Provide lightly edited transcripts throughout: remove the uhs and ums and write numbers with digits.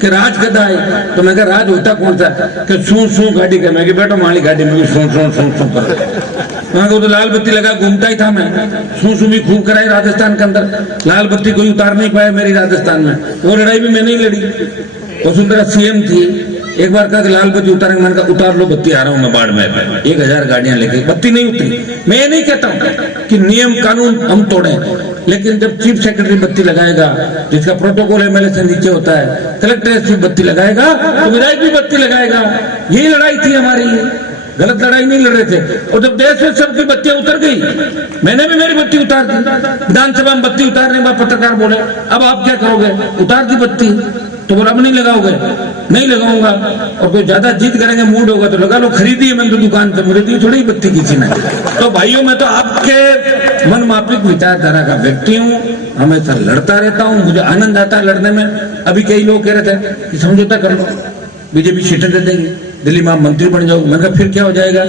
कि राज कदा आई, तो मैं कहा राज होता कौन सा, कि सू गाड़ी का, मैं बैठो माली गाड़ी में भी सू कर, मैं तो लाल बत्ती लगा घूमता ही था, मैं सू भी खूब कराई राजस्थान के अंदर, लाल बत्ती कोई उतार नहीं पाया मेरी राजस्थान में। वो लड़ाई भी मैंने ही लड़ी। वसुंधरा सीएम थी, एक बार कहा कि लाल बत्ती उतारेंगे, मैंने कहा उतार लो, बत्ती आ रहा हूं मैं बाढ़ में, 1000 गाड़ियां लेके, बत्ती नहीं उतरी। मैं ये नहीं कहता हूं कि नियम कानून हम तोड़े, लेकिन जब चीफ सेक्रेटरी बत्ती लगाएगा, जिसका प्रोटोकॉल एमएलए से नीचे होता है, कलेक्टर बत्ती लगाएगा तो विधायक भी बत्ती लगाएगा। यही लड़ाई थी हमारी, गलत लड़ाई नहीं लड़ रहे थे। और जब देश में सबकी बत्तियां उतर गई, मैंने भी मेरी बत्ती उतार दी। विधानसभा में बत्ती उतारने के बाद पत्रकार बोले अब आप क्या करोगे, उतार दी बत्ती, तो बोला अब नहीं लगाओगे, नहीं लगाऊंगा। और कोई ज्यादा जिद करेंगे, मूड होगा तो लगा लो, खरीदी है मैंने तो दुकान से, मुझे दी थोड़ी बत्ती किसी ने। तो भाइयों मैं तो आपके मन माफिक विचारधारा का व्यक्ति हूँ, हमेशा लड़ता रहता हूँ, मुझे आनंद आता है लड़ने में। अभी कई लोग कह रहे थे कि समझौता कर लो, बीजेपी सीटें दे देंगे, दिल्ली में मंत्री बन जाऊंगा। मैंने कहा फिर क्या हो जाएगा,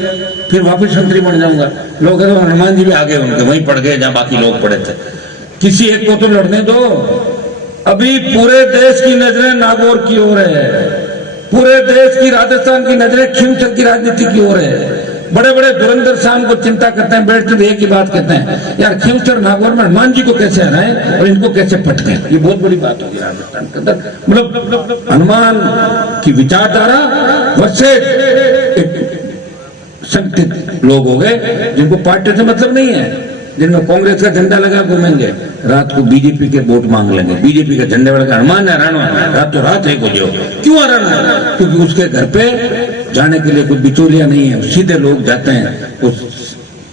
फिर वापस मंत्री बन जाऊंगा। लोग कहते हनुमान जी भी आगे उनके वहीं पड़ गए जहां बाकी लोग पड़े थे। किसी एक को तो लड़ने दो। अभी पूरे देश की नजरें नागौर की ओर है, पूरे देश की, राजस्थान की नजरें खींवसर की राजनीति की ओर है। बड़े बड़े धुरंधर शाम को चिंता करते हैं, बैठते एक ही बात कहते हैं, यार खींवसर नागौर में हनुमान जी को कैसे हराएं और इनको कैसे पटके। ये बहुत बड़ी बात होगी राजस्थान के अंदर। मतलब हनुमान की विचारधारा वैसे संगठित लोग हो गए जिनको पार्टी से मतलब नहीं है, जिनमें कांग्रेस का झंडा लगा घूमेंगे, रात को बीजेपी के वोट मांग लेंगे, बीजेपी का झंडा लगा, हनुमान हराना रात तो रात एक हो जाओ। क्यों हराना, क्योंकि उसके घर पे जाने के लिए कोई बिचौलिया नहीं है, सीधे लोग जाते हैं।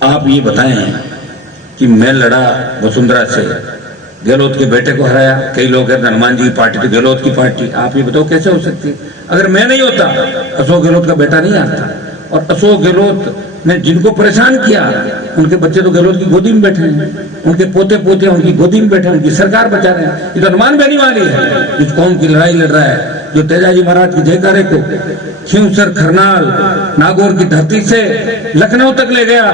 आप ये बताएं कि मैं लड़ा वसुंधरा से, गहलोत के बेटे को हराया, कई लोग कहते हैं हनुमान जी की पार्टी तो गहलोत की पार्टी। आप ये बताओ कैसे हो सकती है? अगर मैं नहीं होता, अशोक गहलोत का बेटा नहीं आता। और अशोक गहलोत ने जिनको परेशान किया, उनके बच्चे तो गहलोत की गोदी में बैठे हैं, उनके पोते पोते उनकी गोदी में बैठे हैं, उनकी सरकार बचा रहे हैं। ये तो हनुमान बेनीवाली है, जिस कौम की लड़ाई लड़ रहा है, जो तेजाजी महाराज की जयकारे को खींवसर, खरनाल, नागौर की धरती से लखनऊ तक ले गया।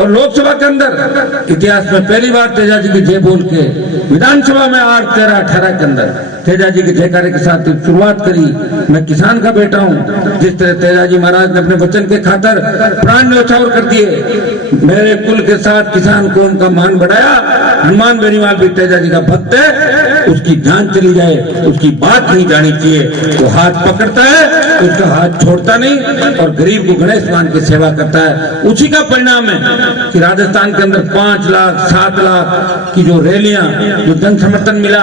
और लोकसभा के अंदर इतिहास में पहली बार तेजाजी की जय बोल के विधानसभा में 8, 13, 18 के अंदर तेजाजी के जयकारे के साथ शुरुआत करी। मैं किसान का बेटा हूँ, जिस तरह तेजाजी महाराज ने अपने वचन के खातर प्राण न्यौछावर कर दिए, मेरे कुल के साथ किसान कौम का मान बढ़ाया। हनुमान बेनीवाल भी तेजाजी का भक्त है, उसकी जान चली जाए, उसकी बात नहीं जानी चाहिए, वो हाथ पकड़ता है, उसका हाथ छोड़ता नहीं, और गरीब को गणेश मान के सेवा करता है। उसी का परिणाम है कि राजस्थान के अंदर 5 लाख 7 लाख की जो रैलियां, जो जन समर्थन मिला,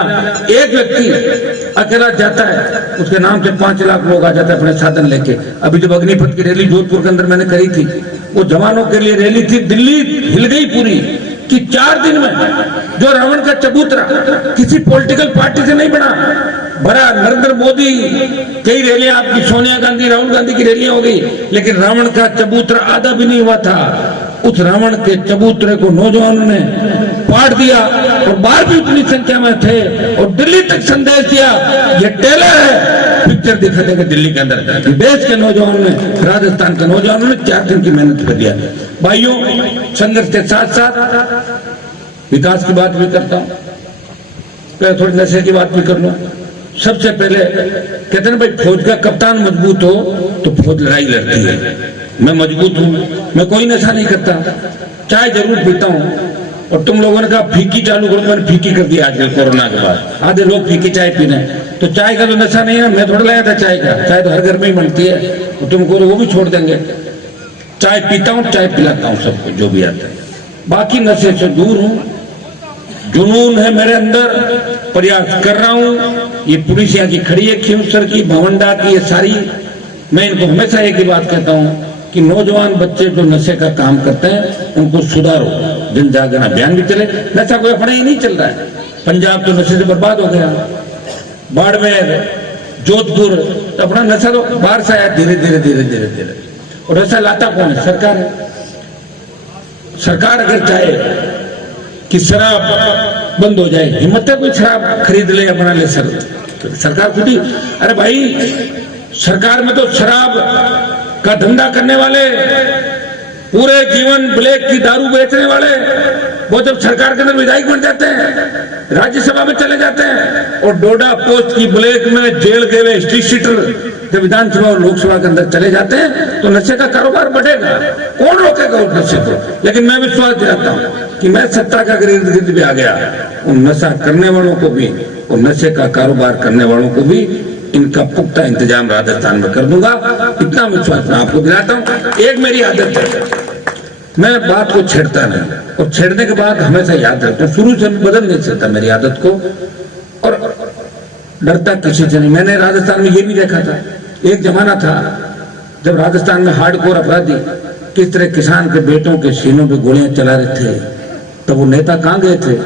एक व्यक्ति अकेला जाता है, उसके नाम से 5 लाख लोग आ जाते हैं अपने साधन लेके। अभी जब अग्निपथ की रैली जोधपुर के अंदर मैंने करी थी, वो जवानों के लिए रैली थी, दिल्ली हिल गई पूरी, कि 4 दिन में जो रावण का चबूतरा किसी पॉलिटिकल पार्टी से नहीं बना, बड़ा नरेंद्र मोदी, कई रैलियां आपकी सोनिया गांधी, राहुल गांधी की रैलियां हो गई, लेकिन रावण का चबूतरा आधा भी नहीं हुआ था। उस रावण के चबूतरे को नौजवानों ने पाट दिया, और बाहर भी उतनी संख्या में थे, और दिल्ली तक संदेश दिया, ये टेलर है, पिक्चर दिखा देगा दिल्ली के अंदर। देश के नौजवानों ने, राजस्थान के नौजवानों ने 4 दिन की मेहनत कर दिया। भाइयों, संघर्ष के साथ साथ विकास की बात भी करता हूँ, थोड़ी नशे की बात भी कर लूं। सबसे पहले कहते हैं भाई, फौज का कप्तान मजबूत हो तो फौज लड़ाई लड़ती है। मैं मजबूत हूं, मैं कोई नशा नहीं करता, चाय जरूर पीता हूं। और तुम लोगों ने कहा फीकी चालू करो, मैंने फीकी कर दिया आजकल कोरोना के बाद। आधे लोग फीकी चाय पीने, तो चाय का तो नशा नहीं है, मैं थोड़ा लाया था चाय का, चाय तो हर घर में ही बनती है, तो तुमको वो भी छोड़ देंगे। चाय पीता हूँ, चाय पिलाता हूँ सबको जो भी आता है, बाकी नशे से दूर हूँ। जुनून है मेरे अंदर, प्रयास कर रहा हूँ। ये पुलिस यहाँ की खड़ी है, खींवसर की, भवंडा की, ये सारी, मैं इनको हमेशा एक ही बात कहता हूँ कि नौजवान बच्चे जो नशे का काम करते हैं उनको सुधारो, जन जागरण अभियान भी चले। नशा कोई अपना ही नहीं चल रहा है, पंजाब तो नशे से बर्बाद हो गया, बाड़मेर, जोधपुर, तो अपना नशा तो बाहर से आया धीरे धीरे धीरे धीरे धीरे। और नशा लाता कौन है? सरकार है। सरकार अगर चाहे कि शराब बंद हो जाए, हिम्मत है कोई शराब खरीद ले या बना ले? सरकार खुद ही, अरे भाई सरकार में तो शराब का धंधा करने वाले पूरे जीवन ब्लैक की दारू बेचने वाले वो जब सरकार के अंदर विधायक बन जाते हैं, राज्यसभा में चले जाते हैं, और डोडा पोस्ट की ब्लैक में जेल गए हुए स्ट्रीट शीटर जब विधानसभा और लोकसभा के अंदर चले जाते हैं, तो नशे का कारोबार बढ़ेगा। कौन रोकेगा उस नशे को? लेकिन मैं विश्वास दिलाता हूं कि मैं सत्ता का इर्द गिर्द भी आ गया, उन नशा करने वालों को भी और नशे का कारोबार करने वालों को भी इनका पुख्ता इंतजाम राजस्थान में कर दूंगा। इतना विश्वास मैं आपको दिलाता हूं। एक मेरी आदत है, मैं बात को छेड़ता नहीं, और छेड़ने के बाद हमेशा याद रखता हूं। शुरू से बदल नहीं सकता मेरी आदत को, और डरता किसी से नहीं। मैंने राजस्थान में ये भी देखा था, एक जमाना था जब राजस्थान में हार्डकोर अपराधी किस तरह किसान के बेटों के सीनों पे गोलियां चला रहे थे, तो वो नेता कहां गए थे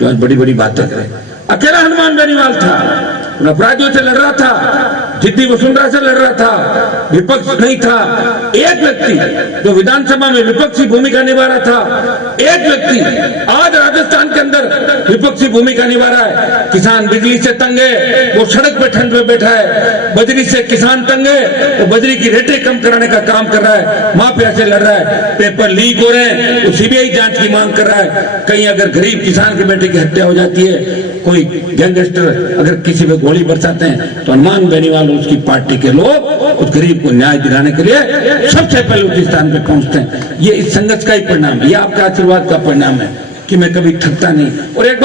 जो आज बड़ी बड़ी बातें करें? अकेला हनुमान बेनीवाल था, उन अपराधियों से लड़ रहा था, जिद्दी वसुंधरा से लड़ रहा था, विपक्ष नहीं था। एक व्यक्ति जो विधानसभा में विपक्षी भूमिका निभा रहा था, एक व्यक्ति आज राजस्थान के अंदर विपक्षी भूमिका निभा रहा है। किसान बिजली से तंग है, वो सड़क पे ठंड में बैठा है। बजरी से किसान तंग है, वो बजरी की रेटें कम कराने का काम कर रहा है, माफिया से लड़ रहा है। पेपर लीक हो रहे हैं, वो सीबीआई जांच की मांग कर रहा है। कहीं अगर गरीब किसान के बेटे की हत्या हो जाती है, कोई गैंगस्टर अगर किसी पे गोली बरसाते हैं, तो हनुमान बेनीवाल उसकी पार्टी के लोग उस गरीब को न्याय दिलाने के लिए सबसे पहले उस स्थान पे पहुंचते हैं। ये इस संघर्ष का ही परिणाम है, ये आपका आशीर्वाद का परिणाम है कि मैं कभी थकता नहीं। और एक बात